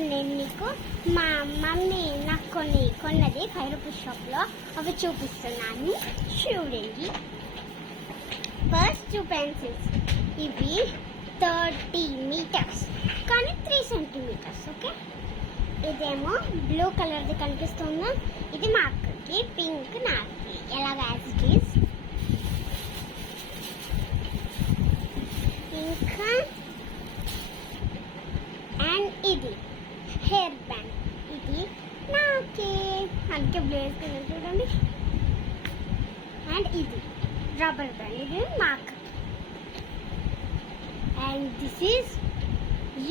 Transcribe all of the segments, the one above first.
ఇప్పుడు నేను నీకు మా మమ్మీ నాకు కొన్నది 5 రూపీస్ షాప్లో అవి చూపిస్తున్నాను. చూడండి. First 2 pencils. ఇవి 30 మీటర్స్ కానీ 3 సెంటీమీటర్స్. ఓకే, ఇదేమో బ్లూ కలర్ది కనిపిస్తుందా, ఇది మా అక్కకి, పింక్ నాకు, ఎలాగ యాజ్ ఇట్ ఈస్. ఇంకా అండ్ ఇది హెయిర్ బ్యాండ్, ఇది నాకే, అందుకే బ్లూ వేసుకున్నాను చూడండి. అండ్ ఇది రబ్బర్ బ్యాండ్, ఇది మా అక్క. And this is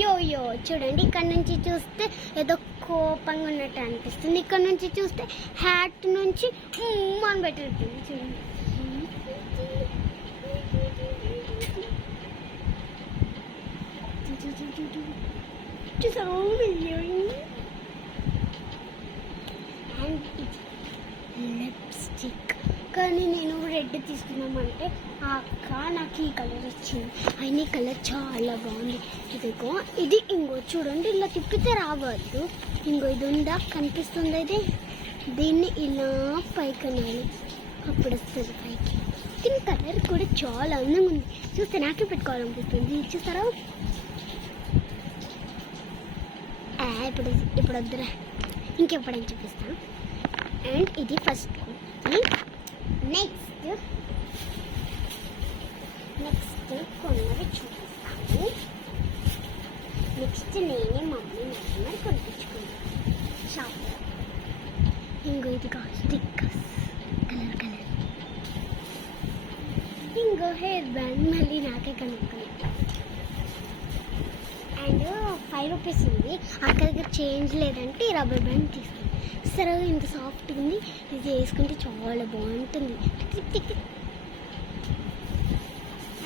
Yoyo. చూడండి, ఇక్కడ నుంచి చూస్తే ఏదో కోపంగా ఉన్నట్టు అనిపిస్తుంది, ఇక్కడ నుంచి చూస్తే హ్యాట్ నుంచి అని పెట్టినట్టుంది. చూడండి, చూసారు. అండ్ ఇది లిప్స్టిక్, కానీ నేను రెడ్ తీసుకున్నామంటే ఆ అక్క నాకు ఈ కలర్ వచ్చింది. అయిన కలర్ చాలా బాగుంది. ఇదిగో ఇది ఇంకో చూడండి, ఇలా తిప్పితే రావద్దు. ఇంకో ఇది ఉందా, కనిపిస్తుంది ఇది, దీన్ని ఇలా పైకి అనాలి, అప్పుడు వస్తుంది పైకి. దీని కలర్ కూడా చాలా అందంగా ఉంది, చూస్తే నాకే పెట్టుకోవాలనిపిస్తుంది. చూస్తారా? ఇప్పుడు వద్దురా, ఇంకెప్పుడైనా చూపిస్తాను. అండ్ ఇది ఫస్ట్. నెక్స్ట్ కొన్నవి చూపిస్తాను. నెక్స్ట్ నేనే మమ్మీ నచ్చిన కొనిపించుకున్నాను షాప్లో. ఇంకో ఇది స్టిక్కర్స్ కలర్. ఇంకో హెయిర్ బ్యాండ్ మళ్ళీ నాకే కనుక్కున్నాను. అండ్ 5 రూపీస్ ఉంది, అక్కడ దగ్గర చేంజ్ లేదంటే ఈ రబ్బర్ బ్యాండ్ తీసుకుంది. సరే, ఇంత సాఫ్ట్ ఉంది, ఇది వేసుకుంటే చాలా బాగుంటుంది.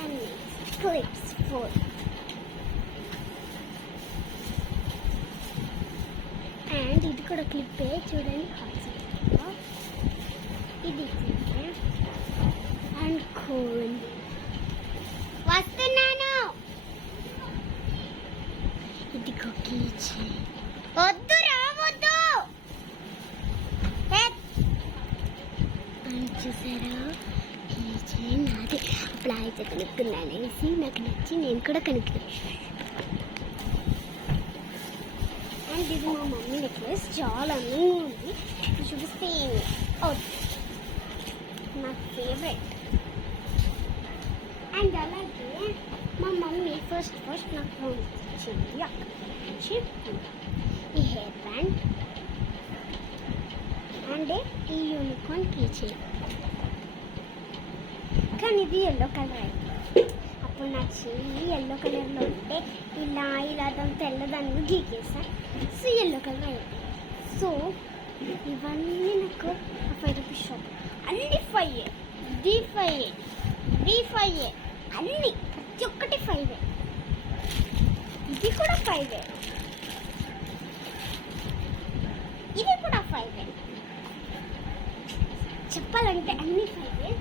And clips 4. అండ్ ఇది కూడా క్లిప్పే చూడండి, ఇది క్లిప్పే. అండ్ కోన్ వస్తున్నాను. ఇది కీచే, వద్దు రావద్దు. చూసారా, కీచే నాది. అప్పుడు అయితే కనుక్కున్నానేసి నాకు నచ్చి నేను కూడా కనుక్కున్నాను. అండ్ ఇది మా మమ్మీ నెక్లెస్, చాలా అందంగా ఉంది. చూపిస్తే నా ఫేవరెట్. అండ్ అలాగే మా మమ్మీ ఫస్ట్ నాకు ఫోన్ ఇచ్చింది. ఈ హెయిర్ బ్యాండ్ అండ్ ఈ యూనికార్న్ కీచైన్, కానీ ఇది ఎల్లో కలర్ అయిపోయింది. అప్పుడు నా చెయ్యి ఎల్లో కలర్లో ఉంటే ఇలా తెల్లదాన్ని గీకేసా, సో ఎల్లో కలర్ అయిపోయింది. సో ఇవన్నీ నాకు 5 రూపీస్ షాప్, అన్ని 5, ది 5, ది 5, అన్ని ప్రతి ఒక్కటి 5. ఇది కూడా 5, ఇది కూడా 5. చెప్పాలంటే అన్ని 5.